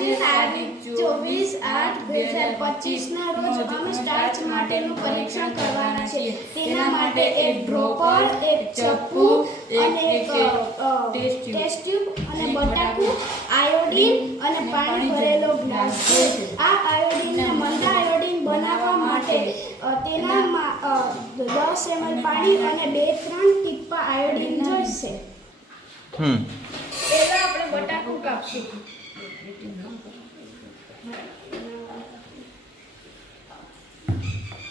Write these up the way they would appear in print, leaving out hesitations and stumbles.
આજે તારીખ 24/8/2025 ના રોજ અમે સ્ટાર્ચ માટેનું પરીક્ષણ કરવાના છે. તેના માટે એક ડ્રોપર, એક ચપ્પુ અને એક ટેસ્ટ ટ્યુબ અને બટાકું, આયોડીન અને પાણી ભરેલો ગ્લાસ છે. આ આયોડીનને મંદા આયોડીન બનાવવા માટે તેનામાં 10 ml પાણી અને 2-3 ટીપા આયોડીન જોઈશે. પહેલા આપણે બટાકું કાપશું.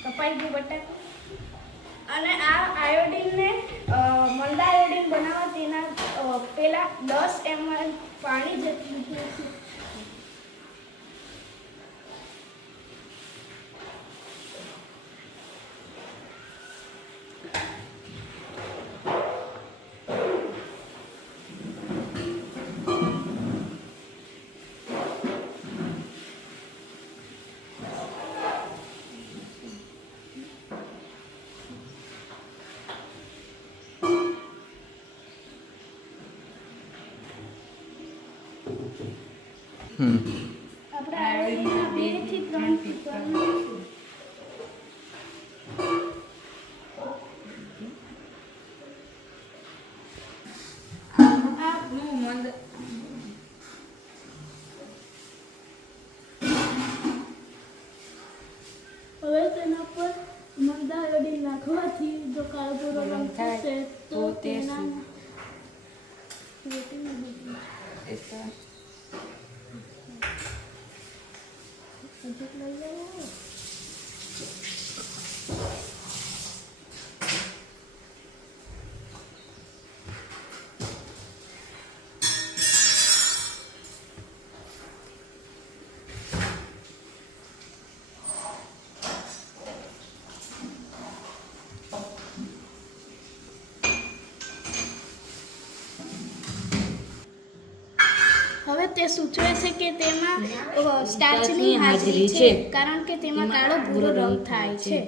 કપાઈ ગયું બટાકું. અને આ આયોડીનને મંદા આયોડીન બનાવવા તેના પહેલા 10 ml પાણી જેટલું જોઈશે. આપણે આયોડીનના 2 થી 3 ટીપા નાખીશું. હવે તેના પર મંદા આયોડીન નાખવાથી જો કાળો ભૂરો રંગ થશે તો તેના હવે તે સૂચવે છે કે તેમાં સ્ટાર્ચની હાજરી છે, કારણ કે તેમાં કાળો ભૂરો રંગ થાય છે.